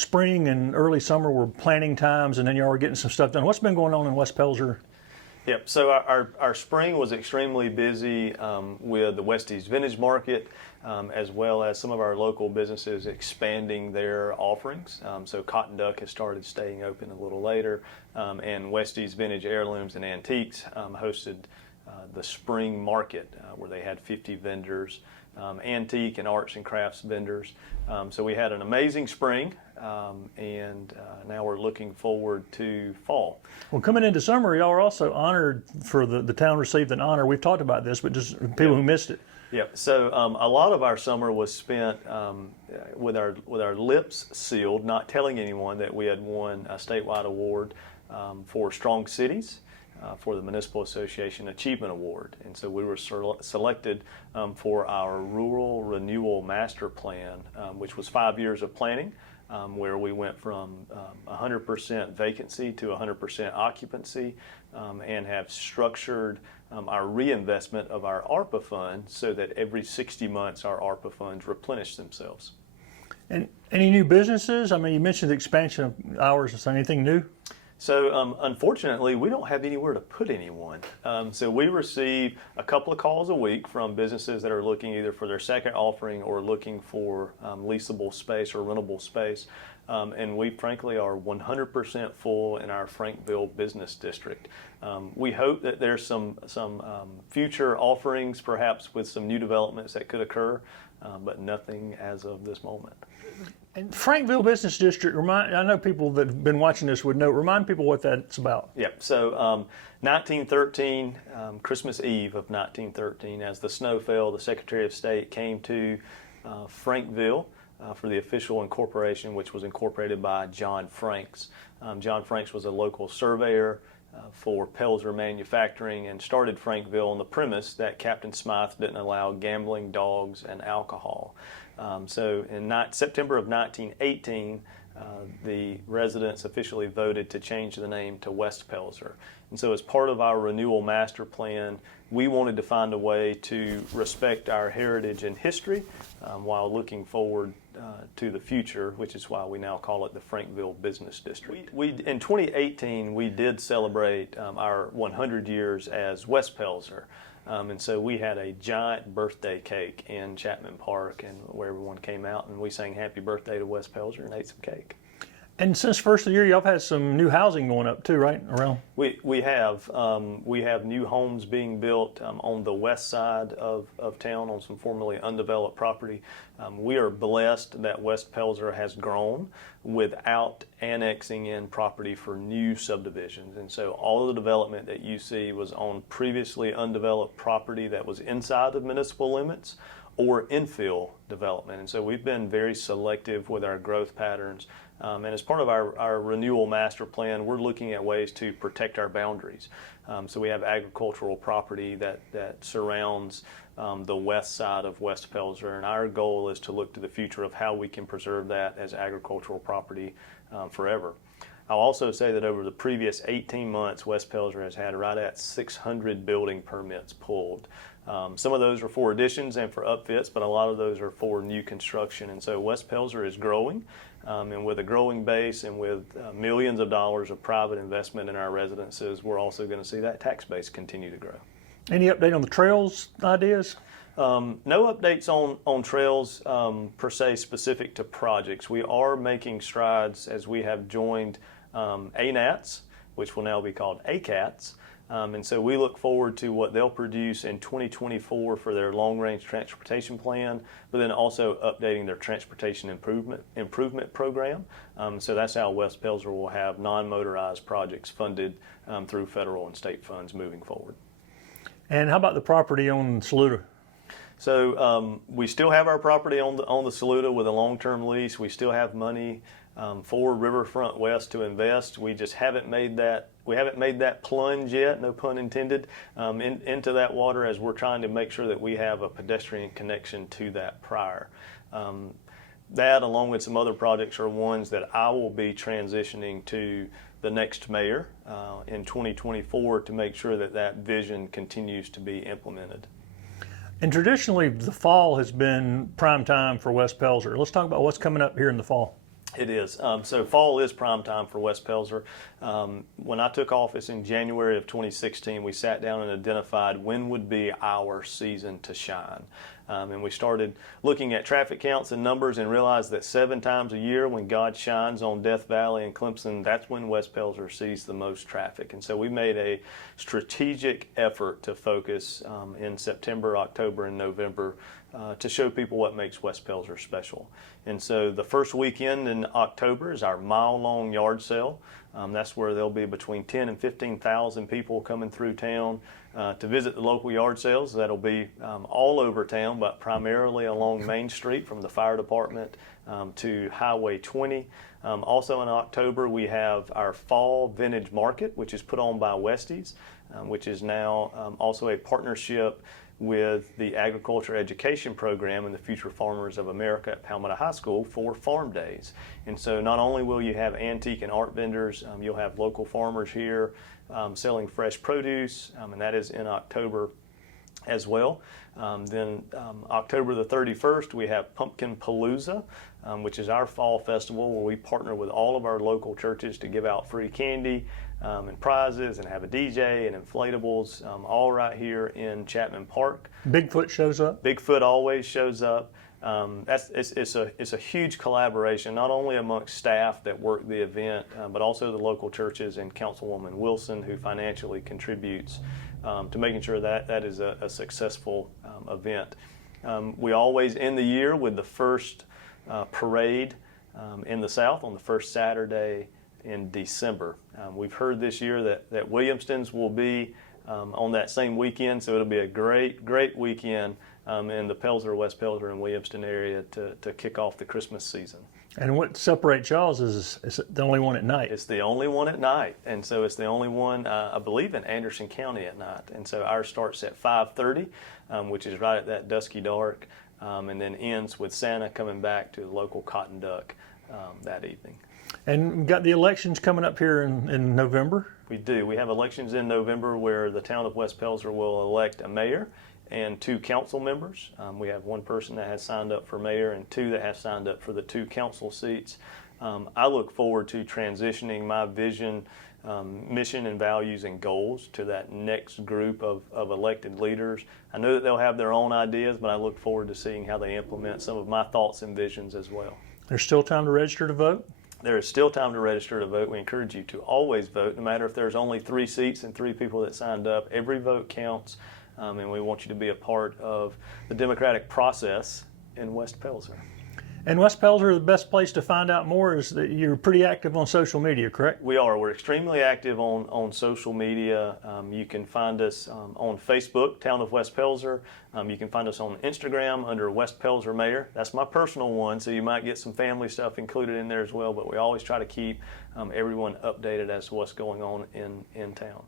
spring and early summer were planting times, and then y'all were getting some stuff done. What's been going on in West Pelzer? Yep, so our spring was extremely busy with the West East Vintage Market, as well as some of our local businesses expanding their offerings. So Cotton Duck has started staying open a little later, and West East Vintage Heirlooms and Antiques hosted the spring market where they had 50 vendors, antique and arts and crafts vendors. So we had an amazing spring, and now we're looking forward to fall. Well, coming into summer, y'all are also honored for the town received an honor. We've talked about this, but just people who missed it. Yep. So a lot of our summer was spent with our lips sealed, not telling anyone that we had won a statewide award for Strong Cities. For the Municipal Association Achievement Award. And so we were selected for our Rural Renewal Master Plan, which was 5 years of planning, where we went from 100% vacancy to 100% occupancy, and have structured our reinvestment of our ARPA funds so that every 60 months our ARPA funds replenish themselves. And any new businesses? I mean, you mentioned the expansion of hours. Is there anything new? So unfortunately, we don't have anywhere to put anyone. So we receive a couple of calls a week from businesses that are looking either for their second offering or looking for leasable space or rentable space. And we frankly are 100% full in our Frankville business district. We hope that there's some future offerings, perhaps with some new developments that could occur, but nothing as of this moment. And Frankville Business District, I know people that have been watching this would know, remind people what that's about. Yep, so 1913, Christmas Eve of 1913, as the snow fell, the Secretary of State came to Frankville for the official incorporation, which was incorporated by John Franks. John Franks was a local surveyor for Pelzer Manufacturing and started Frankville on the premise that Captain Smythe didn't allow gambling, dogs, and alcohol. So in September of 1918, the residents officially voted to change the name to West Pelzer. And so as part of our renewal master plan, we wanted to find a way to respect our heritage and history while looking forward to the future, which is why we now call it the Frankville Business District. In 2018, we did celebrate our 100 years as West Pelzer. And so we had a giant birthday cake in Chapman Park, and where everyone came out and we sang happy birthday to West Pelzer and ate some cake. And since first of the year, y'all have had some new housing going up too, right? Around. We have new homes being built on the west side of town on some formerly undeveloped property. We are blessed that West Pelzer has grown without annexing in property for new subdivisions. And so all of the development that you see was on previously undeveloped property that was inside of municipal limits or infill development. And so we've been very selective with our growth patterns. And as part of our renewal master plan, we're looking at ways to protect our boundaries. So we have agricultural property that surrounds the west side of West Pelzer, and our goal is to look to the future of how we can preserve that as agricultural property forever. I'll also say that over the previous 18 months, West Pelzer has had right at 600 building permits pulled. Some of those are for additions and for upfits, but a lot of those are for new construction. And so West Pelzer is growing, and with a growing base and with millions of dollars of private investment in our residences, we're also going to see that tax base continue to grow. Any update on the trails ideas? No updates on trails per se specific to projects. We are making strides as we have joined ANATs, which will now be called ACATs. And so we look forward to what they'll produce in 2024 for their long-range transportation plan, but then also updating their transportation improvement program. So that's how West Pelzer will have non-motorized projects funded through federal and state funds moving forward. And how about the property on Saluda? So we still have our property on the Saluda with a long-term lease. We still have money for Riverfront West to invest. We just haven't made that. We haven't made that plunge yet, no pun intended, into that water, as we're trying to make sure that we have a pedestrian connection to that prior. That, along with some other projects, are ones that I will be transitioning to the next mayor in 2024 to make sure that that vision continues to be implemented. And traditionally, the fall has been prime time for West Pelzer. Let's talk about what's coming up here in the fall. It is. So fall is prime time for West Pelzer. When I took office in January of 2016, we sat down and identified when would be our season to shine. And we started looking at traffic counts and numbers and realized that 7 times a year when God shines on Death Valley and Clemson, that's when West Pelzer sees the most traffic. And so we made a strategic effort to focus in September, October, and November to show people what makes West Pelzer special. And so the first weekend in October is our mile-long yard sale. That's where there'll be between 10 and 15,000 people coming through town to visit the local yard sales. That'll be all over town, but primarily along Main Street from the fire department to Highway 20. Also in October, we have our Fall Vintage Market, which is put on by Westies, which is now also a partnership with the Agriculture Education Program and the Future Farmers of America at Palmetto High School for Farm Days. And so not only will you have antique and art vendors, you'll have local farmers here selling fresh produce, and that is in October as well. Then October the 31st, we have Pumpkin Palooza, which is our fall festival where we partner with all of our local churches to give out free candy and prizes and have a DJ and inflatables, all right here in Chapman Park. Bigfoot shows up. Bigfoot always shows up. It's a huge collaboration, not only amongst staff that work the event, but also the local churches and Councilwoman Wilson, who financially contributes to making sure that that is a successful event. We always end the year with the first parade in the South on the first Saturday in December. We've heard this year that Williamston's will be on that same weekend, so it'll be a great weekend in the Pelzer, West Pelzer, and Williamston area to kick off the Christmas season. And what separates y'all's is the only one at night. It's the only one at night, and so it's the only one, I believe, in Anderson County at night. And so ours starts at 5:30, which is right at that dusky dark, and then ends with Santa coming back to the local Cotton Duck that evening. And we've got the elections coming up here in November. We do. We have elections in November where the town of West Pelzer will elect a mayor and 2 council members. We have 1 person that has signed up for mayor and 2 that have signed up for the 2 council seats. I look forward to transitioning my vision, mission and values and goals to that next group of elected leaders. I know that they'll have their own ideas, but I look forward to seeing how they implement some of my thoughts and visions as well. There's still time to register to vote? There is still time to register to vote. We encourage you to always vote, no matter if there's only 3 seats and 3 people that signed up. Every vote counts, and we want you to be a part of the democratic process in West Pelzer. And West Pelzer, the best place to find out more is that you're pretty active on social media, correct? We are. We're extremely active on social media. You can find us on Facebook, Town of West Pelzer. You can find us on Instagram under West Pelzer Mayor. That's my personal one, so you might get some family stuff included in there as well, but we always try to keep everyone updated as to what's going on in town.